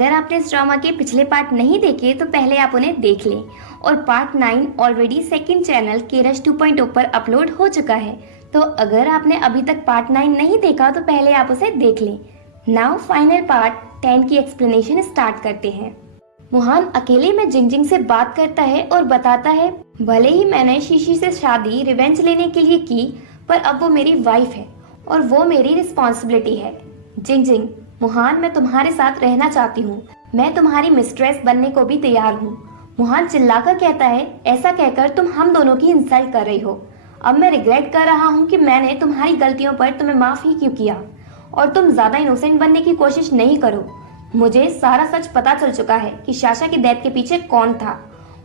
अगर आपने इस ड्रामा के पिछले पार्ट नहीं देखे तो पहले आप उन्हें देख लें और पार्ट 9 ऑलरेडी सेकंड चैनल केरश 2.0 पर अपलोड हो चुका है। तो अगर आपने अभी तक पार्ट 9 नहीं देखा तो पहले आप उसे देख लें। नाउ फाइनल पार्ट 10 की एक्सप्लेनेशन स्टार्ट करते हैं। मुहान अकेले में जिंगजिंग से बात करता है और बताता है, भले ही मैंने शीशी से शादी रिवेंज लेने के लिए की, पर अब वो मेरी वाइफ है और वो मेरी रिस्पॉन्सिबिलिटी है। जिंगजिंग, मुहान मैं तुम्हारे साथ रहना चाहती हूँ, मैं तुम्हारी मिस्ट्रेस बनने को भी तैयार हूँ। मुहान चिल्लाकर कहता है, ऐसा कहकर तुम हम दोनों की इंसल्ट कर रही हो। अब मैं रिग्रेट कर रहा हूँ कि मैंने तुम्हारी गलतियों पर तुम्हें माफ ही क्यों किया और तुम ज्यादा इनोसेंट बनने की कोशिश नहीं करो। मुझे सारा सच पता चल चुका है कि साशा की डेथ के पीछे कौन था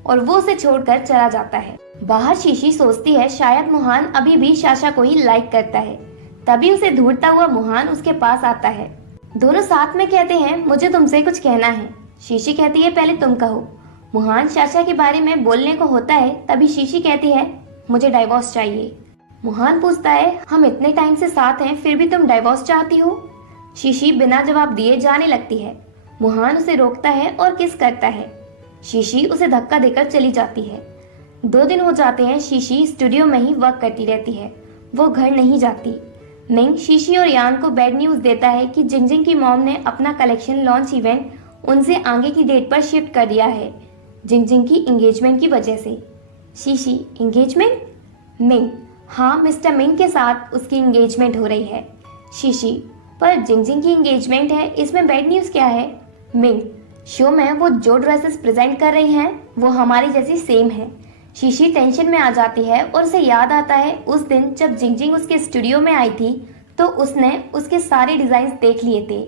और वो उसे छोड़कर चला जाता है। बाहर शीशी सोचती है शायद मुहान अभी भी साशा को ही लाइक करता है। तभी उसे ढूंढता हुआ मुहान उसके पास आता है। दोनों साथ में कहते हैं, मुझे तुमसे कुछ कहना है। शीशी कहती है, पहले तुम कहो। मुहान साशा के बारे में बोलने को होता है, तभी शीशी कहती है, मुझे डाइवोर्स चाहिए। मुहान पूछता है, हम इतने टाइम से साथ हैं फिर भी तुम डाइवोर्स चाहती हो? शीशी बिना जवाब दिए जाने लगती है। मुहान उसे रोकता है और किस करता है। शीशी उसे धक्का देकर चली जाती है। 2 दिन हो जाते हैं, शीशी स्टूडियो में ही वर्क करती रहती है, वो घर नहीं जाती। मिंग शीशी और यान को बैड न्यूज देता है कि जिंगजिंग की मॉम ने अपना कलेक्शन लॉन्च इवेंट उनसे आगे की डेट पर शिफ्ट कर दिया है, जिंगजिंग की एंगेजमेंट की वजह से। शीशी, एंगेजमेंट? मिंग, हाँ, मिस्टर मिंग के साथ उसकी एंगेजमेंट हो रही है। शीशी, पर जिंगजिंग की एंगेजमेंट है, इसमें बैड न्यूज क्या है? मिंग, शो में वो जो ड्रेसेस प्रेजेंट कर रही हैं वो हमारी जैसी सेम है। शीशी टेंशन में आ जाती है और उसे याद आता है उस दिन जब जिंगजिंग उसके स्टूडियो में आई थी तो उसने उसके सारे डिजाइन देख लिए थे।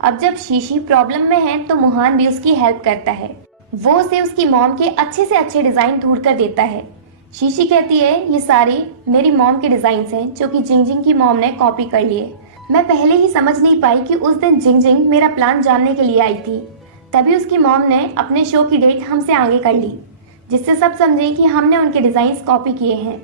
अब जब शीशी प्रॉब्लम में है तो मुहान भी उसकी हेल्प करता है। वो उसे उसकी मॉम के अच्छे से अच्छे डिजाइन ढूंढ कर देता है। शीशी कहती है, ये सारे मेरी मॉम के डिजाइन हैं जो कि जिंगजिंग की मॉम ने कॉपी कर लिए। मैं पहले ही समझ नहीं पाई कि उस दिन जिंगजिंग मेरा प्लान जानने के लिए आई थी। तभी उसकी मॉम ने अपने शो की डेट हमसे आगे कर ली, जिससे सब समझे कि हमने उनके डिजाइन कॉपी किए हैं।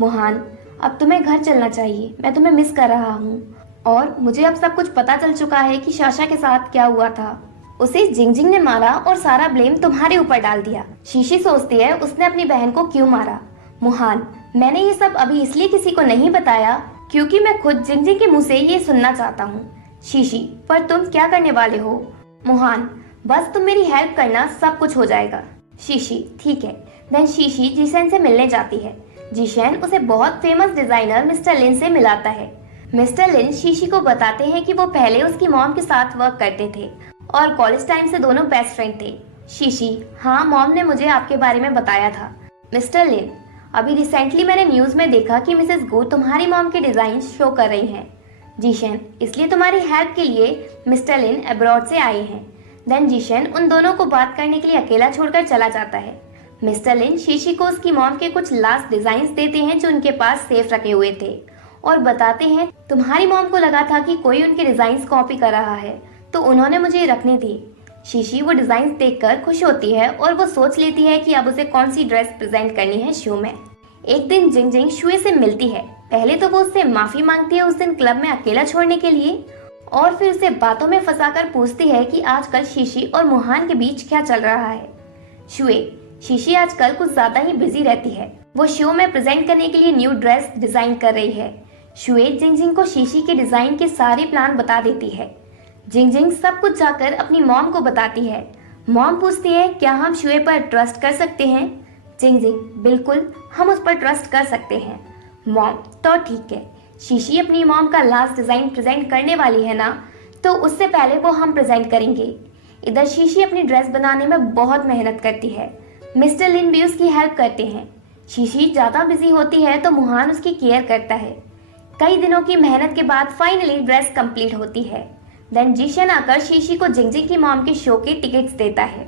मुहान, अब तुम्हें घर चलना चाहिए, मैं तुम्हें मिस कर रहा हूँ और मुझे अब सब कुछ पता चल चुका है कि साशा के साथ क्या हुआ था। उसे जिंगजिंग ने मारा और सारा ब्लेम तुम्हारे ऊपर डाल दिया। शीशी सोचती है, उसने अपनी बहन को क्यों मारा? मुहान, मैंने ये सब अभी इसलिए किसी को नहीं बताया क्योंकि मैं खुद जिंगजिंग के मुंह से ये सुनना चाहता हूँ। शीशी, पर तुम क्या करने वाले हो? मुहान, बस तुम मेरी हेल्प करना, सब कुछ हो जाएगा। शीशी, ठीक है। देन शीशी जिशेन से मिलने जाती है। जिशेन उसे बहुत फेमस डिजाइनर मिस्टर लिन से मिलाता है। मिस्टर लिन शीशी को बताते हैं कि वो पहले उसकी मॉम के साथ वर्क करते थे और कॉलेज टाइम से दोनों बेस्ट फ्रेंड थे। शीशी, हाँ, मॉम ने मुझे आपके बारे में बताया था। मिस्टर लिन, अभी रिसेंटली मैंने न्यूज में देखा कि मिसेस गो तुम्हारी मॉम के डिजाइन शो कर रही हैं। जिशेन, इसलिए तुम्हारी हेल्प के लिए मिस्टर लिन अब्रॉड से आए हैं। देन जिशेन उन दोनों को बात करने के लिए अकेला छोड़कर चला जाता है। मिस्टर लिन शीशी को उसकी मॉम के कुछ लास्ट डिजाइन्स देते हैं जो उनके पास सेफ रखे हुए थे और बताते हैं, तुम्हारी मॉम को लगा था कि कोई उनके डिजाइन्स कॉपी कर रहा है तो उन्होंने मुझे रखने दी। शीशी वो डिजाइन्स देखकर खुश होती है और वो सोच लेती है कि अब उसे कौन सी ड्रेस प्रेजेंट करनी है शो में। एक दिन जिंगजिंग शुए से मिलती है। पहले तो वो उससे माफी मांगती है उस दिन क्लब में अकेला छोड़ने के लिए और फिर उसे बातों में फंसाकर पूछती है कि आजकल शीशी और मुहान के बीच क्या चल रहा है। शुए, शीशी आजकल कुछ ज्यादा ही बिजी रहती है, वो शो में प्रेजेंट करने के लिए न्यू ड्रेस डिजाइन कर रही है। शुए जिंगजिंग को शीशी के डिजाइन के सारे प्लान बता देती है। जिंगजिंग सब कुछ जाकर अपनी मॉम को बताती है। मॉम पूछती है, क्या हम शुए पर ट्रस्ट कर सकते हैं? जिंगजिंग, बिल्कुल, हम उस पर ट्रस्ट कर सकते हैं। मॉम, तो ठीक है। शीशी अपनी मॉम का लास्ट डिजाइन प्रेजेंट करने वाली है ना, तो उससे पहले वो हम प्रेजेंट करेंगे। इधर शीशी अपनी ड्रेस बनाने में बहुत मेहनत करती है। मिस्टर लिन भी उसकी हेल्प करते हैं। शीशी ज्यादा बिजी होती है तो मुहान उसकी केयर करता है। कई दिनों की मेहनत के बाद फाइनली ड्रेस कंप्लीट होती है। देन जिशन आकर शीशी को जिंगजिंग की मॉम के शो के टिकट्स देता है।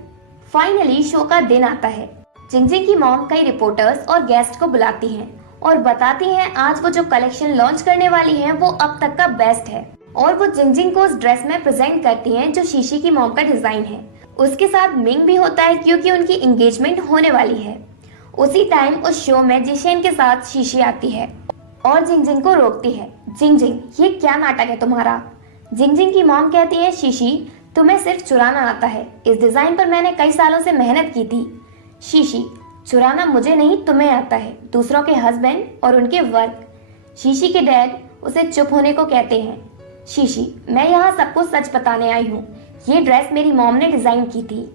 फाइनली शो का दिन आता है। जिंगजिंग की मॉम कई रिपोर्टर्स और गेस्ट को बुलाती हैं और बताती हैं आज वो जो कलेक्शन लॉन्च करने वाली है वो अब तक का बेस्ट है और वो जिंगजिंग को उस ड्रेस में प्रेजेंट करती हैं जो शीशी की मॉम का डिजाइन है। उसके साथ मिंग भी होता है क्योंकि उनकी एंगेजमेंट होने वाली है। उसी टाइम उस शो में जिशेन के साथ शीशी आती है और जिंगजिंग को रोकती है। जिंगजिंग, ये क्या नाटक है तुम्हारा? जिंगजिंग की मॉम कहती है, शीशी तुम्हें सिर्फ चुराना आता है। इस डिजाइन पर मैंने कई सालों से मेहनत की थी। शीशी, चुराना मुझे नहीं तुम्हें आता है, दूसरों के हस्बैंड और उनके वर्क। शीशी के डैड उसे चुप होने को कहते हैं। शीशी, मैं यहाँ सबको सच बताने आई हूँ। ये ड्रेस मेरी मॉम ने डिजाइन की थी।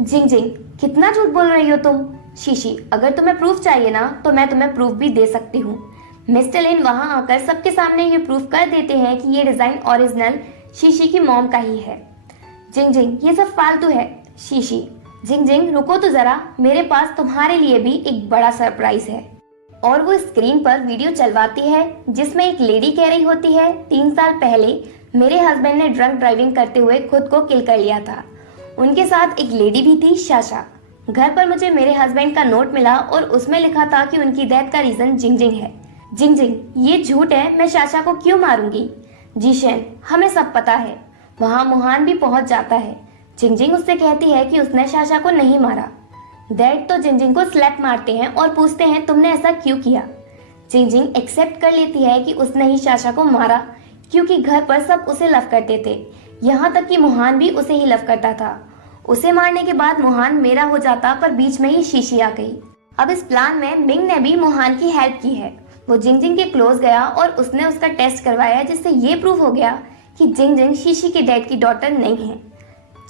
जिंग जिंग, कितना झूठ बोल रही हो तुम। शीशी, अगर तुम्हें प्रूफ चाहिए ना तो मैं तुम्हें प्रूफ भी दे सकती हूँ। मिस्टर लिन वहां आकर सबके सामने ये प्रूफ कर देते हैं कि ये डिजाइन ओरिजिनल शीशी की मॉम का ही है। जिंग जिंग, ये सब फालतू है। शीशी, जिंग जिंग रुको तो जरा, मेरे पास तुम्हारे लिए भी एक बड़ा सरप्राइज है। और वो स्क्रीन पर वीडियो चलवाती है जिसमें एक लेडी कह रही होती है, 3 साल पहले मेरे हस्बैंड ने ड्रंक ड्राइविंग करते हुए खुद को किल कर लिया था। उनके साथ एक लेडी भी थी, शाशा। घर पर मुझे मेरे हस्बैंड का नोट मिला और उसमें लिखा था कि उनकी डेथ का रीजन जिंग जिंग है। जिंग जिंग, ये झूठ है, मैं शाशा को क्यों मारूंगी। जीशन, हमें सब पता है। वहाँ मुहान भी पहुंच जाता है। जिंग जिंग उससे कहती है कि उसने शाशा को नहीं मारा। डैड तो जिंग जिंग को स्लैप मारते हैं और पूछते हैं तुमने ऐसा क्यों किया। जिंग जिंग एक्सेप्ट कर लेती है कि उसने ही शाशा को मारा क्योंकि घर पर सब उसे लव करते थे, यहाँ तक कि मुहान भी उसे ही लव करता था। उसे मारने के बाद मुहान मेरा हो जाता, पर बीच में ही शीशी आ गई। अब इस प्लान में मिंग ने भी मुहान की हेल्प की है। वो जिंग जिंग के क्लोज गया और उसने उसका टेस्ट करवाया जिससे ये प्रूफ हो गया कि जिंग जिंग शीशी के डैड की डॉटर नहीं है।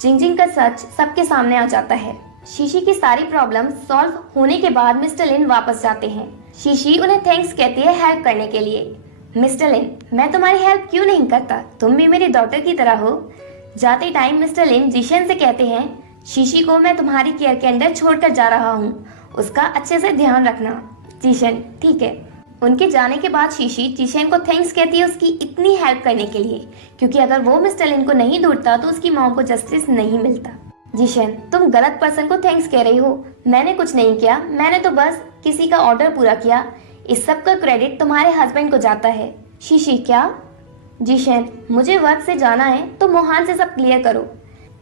जिंग जिंग का सच सबके सामने आ जाता है। शीशी की सारी प्रॉब्लम सॉल्व होने के बाद मिस्टर लिन वापस जाते हैं। शीशी उन्हें थैंक्स कहती है हेल्प करने के लिए। मिस्टर लिन, मैं तुम्हारी हेल्प क्यों नहीं करता, तुम भी मेरी डॉटर की तरह हो। जाते टाइम मिस्टर लिन जिशन से कहते हैं, शीशी को मैं तुम्हारी केयर के अंदर छोड़कर जा रहा हूँ, उसका अच्छे से ध्यान रखना। जिशन, ठीक है। उनके जाने के बाद शीशी जिशन को थैंक्स कहती है उसकी इतनी हेल्प करने के लिए, क्योंकि अगर वो मिस्टर लिन को नहीं ढूंढता तो उसकी मॉम को जस्टिस नहीं मिलता। जिशन, तुम गलत पर्सन को थैंक्स कह रही हो। मैंने कुछ नहीं किया, मैंने तो बस किसी का ऑर्डर पूरा किया। इस सब का क्रेडिट तुम्हारे हस्बैंड को जाता है। शीशी, क्या? जिशन, मुझे वर्क से जाना है तो मोहान से सब क्लियर करो।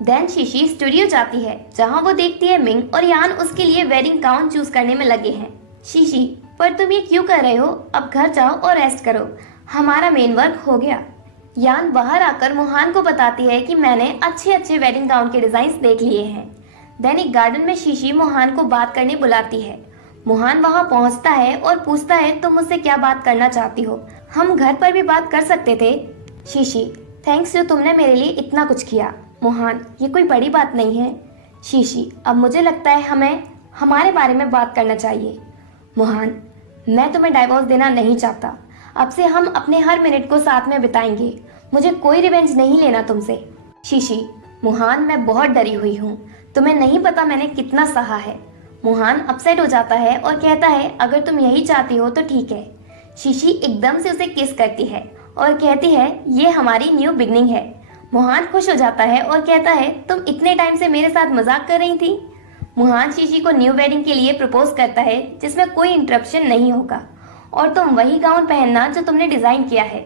देन शीशी स्टूडियो जाती है जहाँ वो देखती है मिंग और यान उसके लिए वेडिंग गाउन चूज करने में लगे हैं। शीशी, पर तुम ये क्यों कर रहे हो, अब घर जाओ और रेस्ट करो, हमारा मेन वर्क हो गया। यान बाहर आकर मोहान को बताती है कि मैंने अच्छे अच्छे वेडिंग गाउन के डिजाइन देख लिए हैं। देन एक गार्डन में शीशी मोहान को बात करने बुलाती है। मोहान वहां पहुंचता है और पूछता है तुम मुझसे क्या बात करना चाहती हो, हम घर पर भी बात कर सकते थे। शीशी, थैंक्स जो तुमने मेरे लिए इतना कुछ किया। मोहान, ये कोई बड़ी बात नहीं है। शीशी, अब मुझे लगता है हमें हमारे बारे में बात करना चाहिए। मोहान, मैं तुम्हें डाइवोर्स देना नहीं चाहता, अब से हम अपने हर मिनट को साथ में बिताएंगे, मुझे कोई रिवेंज नहीं लेना तुमसे। शीशी, मोहान मैं बहुत डरी हुई हूँ, तुम्हें नहीं पता मैंने कितना सहा है। मोहान अपसेट हो जाता है और कहता है अगर तुम यही चाहती हो तो ठीक है। शीशी एकदम से उसे किस करती है और कहती है ये हमारी न्यू बिगनिंग है। मोहान खुश हो जाता है और कहता है तुम इतने टाइम से मेरे साथ मजाक कर रही थी। मोहान शीशी को न्यू वेडिंग के लिए प्रपोज करता है जिसमें कोई इंटरप्शन नहीं होगा और तुम वही गाउन पहनना जो तुमने डिजाइन किया है।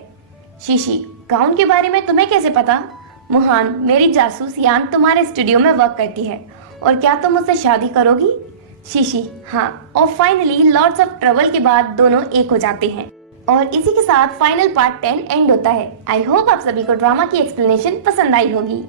शीशी, गाउन के बारे में तुम्हें कैसे पता? मोहान, मेरी जासूस यान तुम्हारे स्टूडियो में वर्क करती है और क्या तुम मुझसे शादी करोगी? शीशी, हाँ। और फाइनली लॉर्ड्स ऑफ ट्रबल के बाद दोनों एक हो जाते हैं और इसी के साथ फाइनल पार्ट 10 एंड होता है। आई होप आप सभी को ड्रामा की एक्सप्लेनेशन पसंद आई होगी।